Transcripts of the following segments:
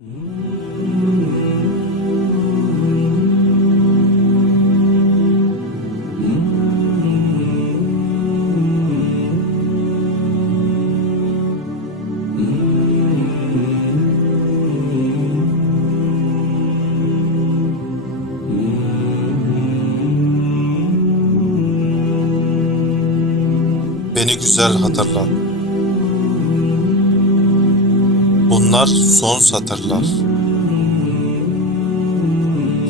Beni güzel hatırla. Bunlar son satırlar.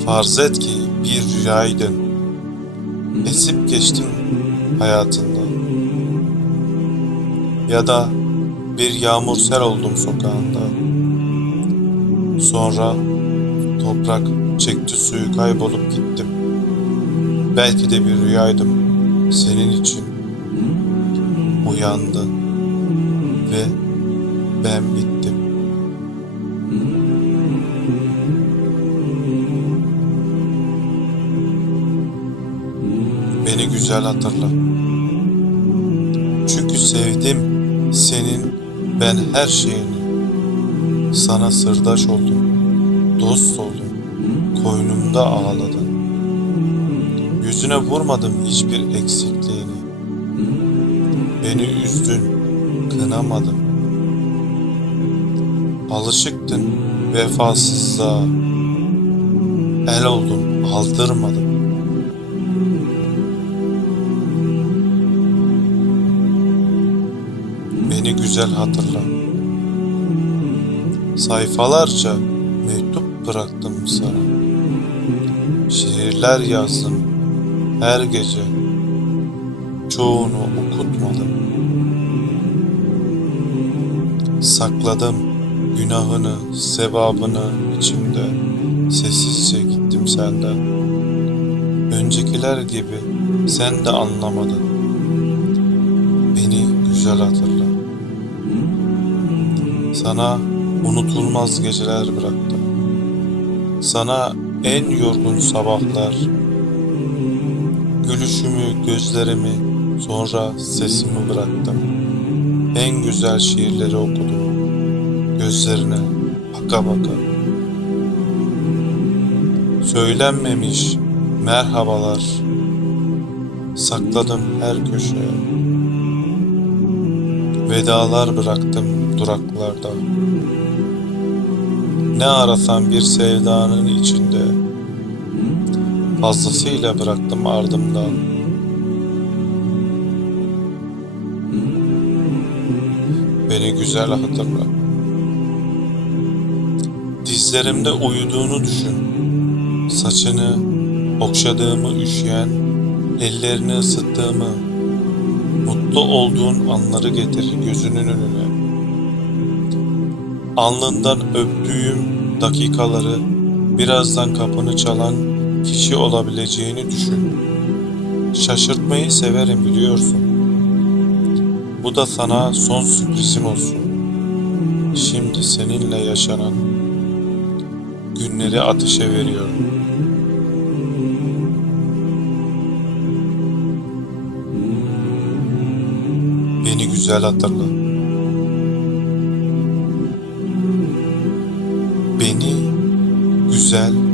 Farz et ki bir rüyaydın. Esip geçtim hayatında. Ya da bir yağmur sel oldum sokağında. Sonra toprak çekti suyu kaybolup gittim. Belki de bir rüyaydım senin için uyandı ve ben bittim. Beni güzel hatırla. Çünkü sevdim senin ben her şeyini. Sana sırdaş oldum, dost oldum, koynumda ağladın. Yüzüne vurmadım hiçbir eksikliğini. Beni üzdün, kınamadın. Alışıktın vefasızlığa. El oldun, aldırmadım. Güzel hatırla. Sayfalarca mektup bıraktım sana. Şiirler yazdım her gece. Çoğunu okutmadım. Sakladım günahını, sevabını içimde. Sessizce gittim senden. Öncekiler gibi sen de anlamadın. Beni güzel hatırla. Sana unutulmaz geceler bıraktım. Sana en yorgun sabahlar, gülüşümü, gözlerimi, sonra sesimi bıraktım. En güzel şiirleri okudum. Gözlerine baka baka. Söylenmemiş merhabalar. Sakladım her köşeye. Vedalar bıraktım duraklarda. Ne arasam bir sevdanın içinde. Fazlasıyla bıraktım ardımdan. Beni güzel hatırla. Dizlerimde uyuduğunu düşün. Saçını okşadığımı üşüyen, ellerini ısıttığımı, mutlu olduğun anları getir gözünün önüne. Alnından öptüğüm dakikaları birazdan kapını çalan kişi olabileceğini düşün. Şaşırtmayı severim biliyorsun. Bu da sana son sürprizim olsun. Şimdi seninle yaşanan günleri ateşe veriyorum. Beni güzel hatırla. beni güzel